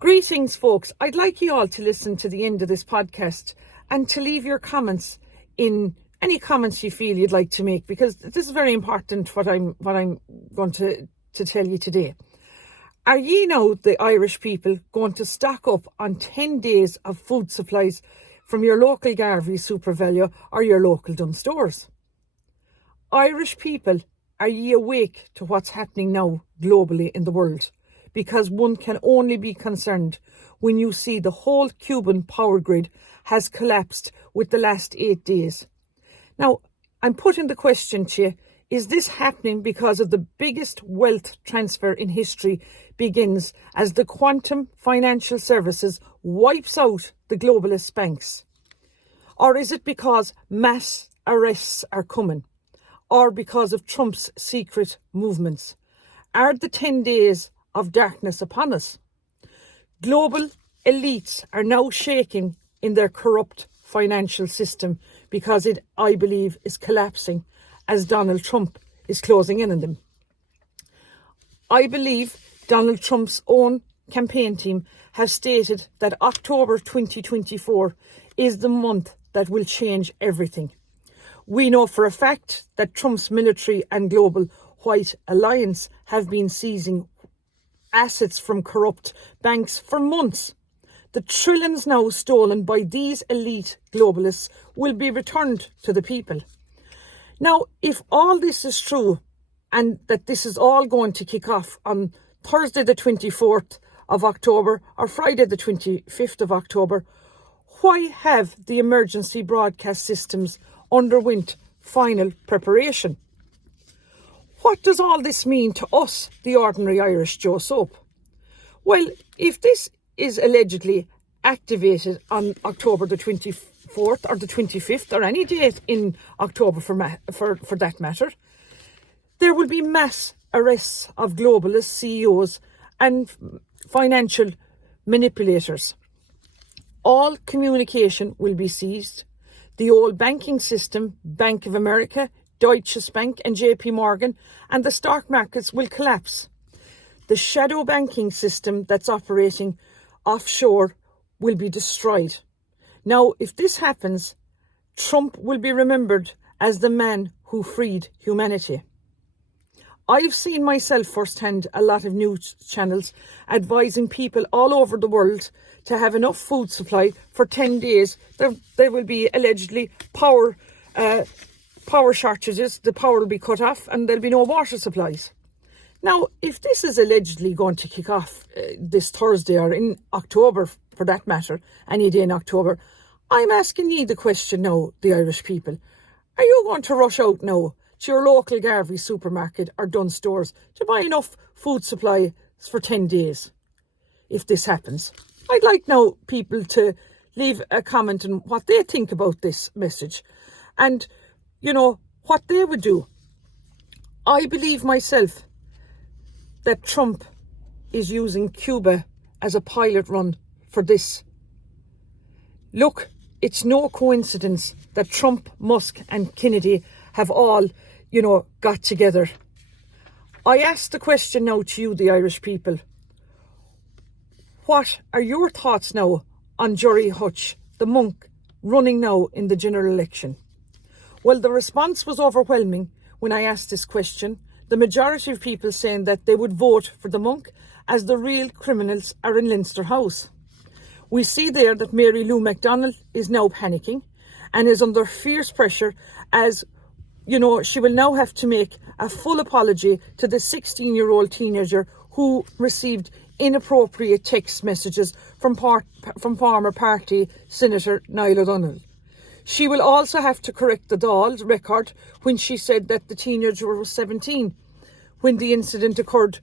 Greetings, folks. I'd like you all to listen to the end of this podcast and to leave your comments in any comments you feel you'd like to make, because this is very important what I'm going to tell you today. Are ye now, the Irish people, going to stock up on 10 days of food supplies from your local Garvey SuperValu or your local Dunnes Stores? Irish people, are ye awake to what's happening now globally in the world? Because one can only be concerned when you see the whole Cuban power grid has collapsed with the last 8 days. Now, I'm putting the question to you, is this happening because of the biggest wealth transfer in history begins as the quantum financial services wipes out the globalist banks? Or is it because mass arrests are coming? Or because of Trump's secret movements? Are the 10 days of darkness upon us? Global elites are now shaking in their corrupt financial system because it, I believe, is collapsing as Donald Trump is closing in on them. I believe Donald Trump's own campaign team have stated that October 2024 is the month that will change everything. We know for a fact that Trump's military and global white alliance have been seizing assets from corrupt banks for months. The trillions now stolen by these elite globalists will be returned to the people. Now, if all this is true and that this is all going to kick off on Thursday the 24th of October or Friday the 25th of October, why have the emergency broadcast systems underwent final preparation? What does all this mean to us, the ordinary Irish Joe Soap? Well, if this is allegedly activated on October the 24th or the 25th or any date in October for that matter, there will be mass arrests of globalist CEOs and financial manipulators. All communication will be seized. The old banking system, Bank of America, Deutsche Bank and JP Morgan and the stock markets will collapse. The shadow banking system that's operating offshore will be destroyed. Now, if this happens, Trump will be remembered as the man who freed humanity. I've seen myself firsthand a lot of news channels advising people all over the world to have enough food supply for 10 days. There will be allegedly power shortages, the power will be cut off and there'll be no water supplies. Now, if this is allegedly going to kick off this Thursday or in October, for that matter, any day in October, I'm asking you the question now, the Irish people. Are you going to rush out now to your local Garvey supermarket or Dunnes Stores to buy enough food supplies for 10 days? If this happens, I'd like now people to leave a comment on what they think about this message and what they would do. I believe myself that Trump is using Cuba as a pilot run for this. Look, it's no coincidence that Trump, Musk and Kennedy have all, got together. I ask the question now to you, the Irish people. What are your thoughts now on Gerry Hutch, the monk, running now in the general election? Well, the response was overwhelming when I asked this question. The majority of people saying that they would vote for the monk as the real criminals are in Leinster House. We see there that Mary Lou McDonald is now panicking and is under fierce pressure as, she will now have to make a full apology to the 16-year-old teenager who received inappropriate text messages from former party Senator Niall O'Donnell. She will also have to correct the Dáil's record when she said that the teenager was 17, when the incident occurred,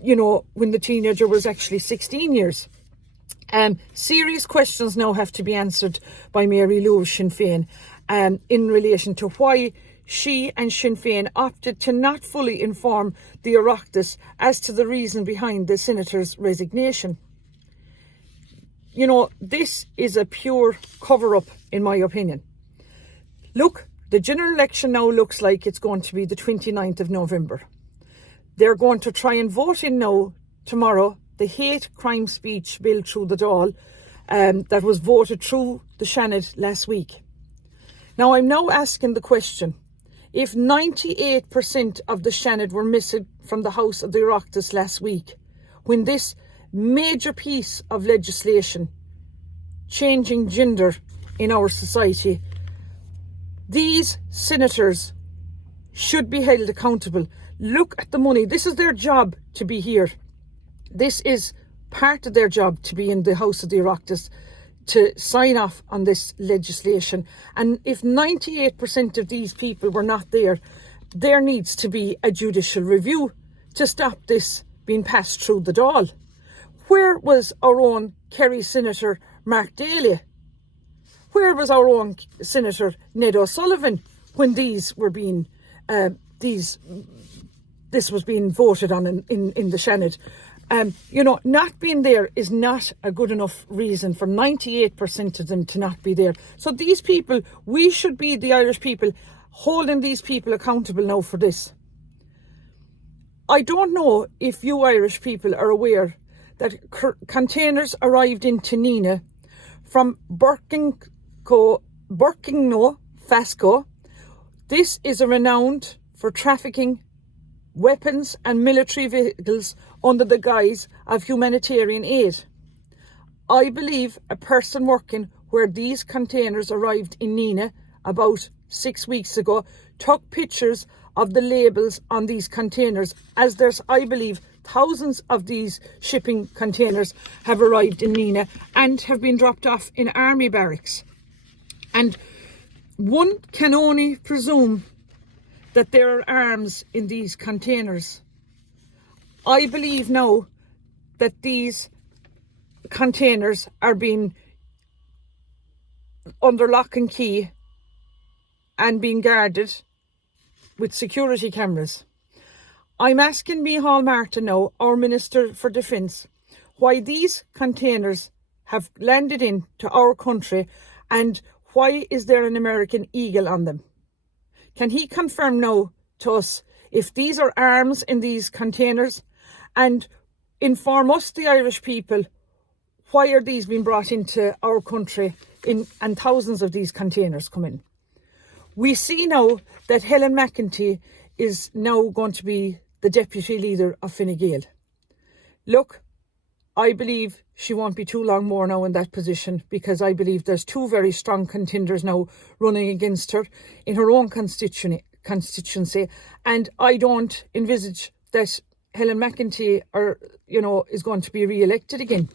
when the teenager was actually 16 years. Serious questions now have to be answered by Mary Lou of Sinn Féin in relation to why she and Sinn Féin opted to not fully inform the Oireachtas as to the reason behind the senator's resignation. This is a pure cover-up, in my opinion. Look, the general election now looks like it's going to be the 29th of November. They're going to try and vote in now tomorrow the hate crime speech bill through the Dáil that was voted through the Seanad last week. Now I'm now asking the question, if 98% of the Seanad were missing from the House of the Oireachtas last week, when this major piece of legislation changing gender in our society, these senators should be held accountable. Look at the money. This is their job to be here. This is part of their job to be in the House of the Oireachtas to sign off on this legislation. And if 98% of these people were not there, there needs to be a judicial review to stop this being passed through the Dáil. Where was our own Kerry Senator Mark Daly? Where was our own Senator Ned O'Sullivan when these were being this was being voted on in the Seanad? Not being there is not a good enough reason for 98% of them to not be there. So these people, we should be, the Irish people, holding these people accountable now for this. I don't know if you Irish people are aware that containers arrived into Nina from Burkingno, Fasco. This is a renowned for trafficking weapons and military vehicles under the guise of humanitarian aid. I believe a person working where these containers arrived in Nina about 6 weeks ago took pictures of the labels on these containers, as there's, I believe, thousands of these shipping containers have arrived in Nina and have been dropped off in army barracks. And one can only presume that there are arms in these containers. I believe now that these containers are being under lock and key and being guarded with security cameras. I'm asking Micheál Martin now, our Minister for Defence, why these containers have landed into our country and why is there an American eagle on them? Can he confirm now to us if these are arms in these containers and inform us, the Irish people, why are these being brought into our country and thousands of these containers come in? We see now that Helen McEntee is now going to be the deputy leader of Fine Gael. Look, I believe she won't be too long more now in that position, because I believe there's two very strong contenders now running against her in her own constituency, and I don't envisage that Helen McEntee is going to be re-elected again.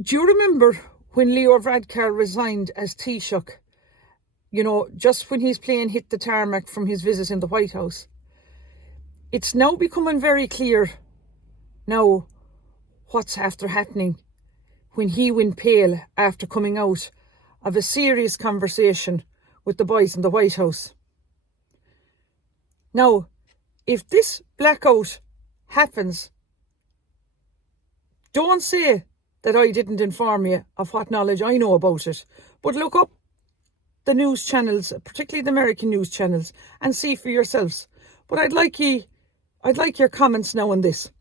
Do you remember when Leo Varadkar resigned as Taoiseach, just when he's playing hit the tarmac from his visit in the White House? It's now becoming very clear now what's after happening when he went pale after coming out of a serious conversation with the boys in the White House. Now, if this blackout happens, don't say that I didn't inform you of what knowledge I know about it, but look up the news channels, particularly the American news channels, and see for yourselves. But I'd like your comments now on this.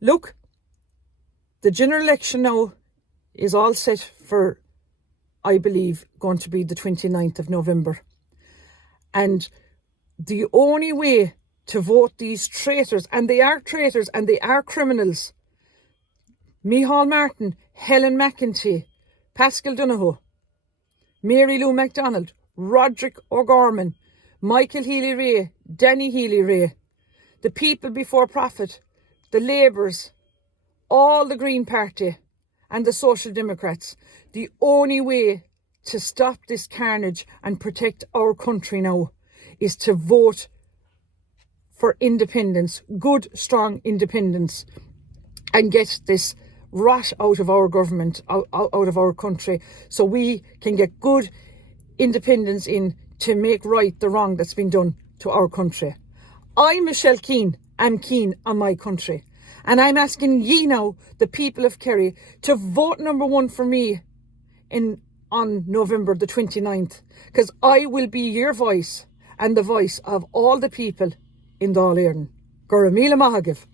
Look, the general election now is all set for, I believe, going to be the 29th of November. And the only way to vote these traitors, and they are traitors and they are criminals, Micheál Martin, Helen McEntee, Paschal Donohoe, Mary Lou MacDonald, Roderick O'Gorman, Michael Healy-Rae, Danny Healy-Rae, the People Before Profit, the Labours, all the Green Party and the Social Democrats. The only way to stop this carnage and protect our country now is to vote for independence, good, strong independence, and get this rot out of our government, out of our country, so we can get good independence in to make right the wrong that's been done to our country. I, Michelle Keane, am keen on my country, and I'm asking ye now, the people of Kerry, to vote number one for me on November the 29th, because I will be your voice and the voice of all the people in Dáil Éireann. Gura míle maith agaibh.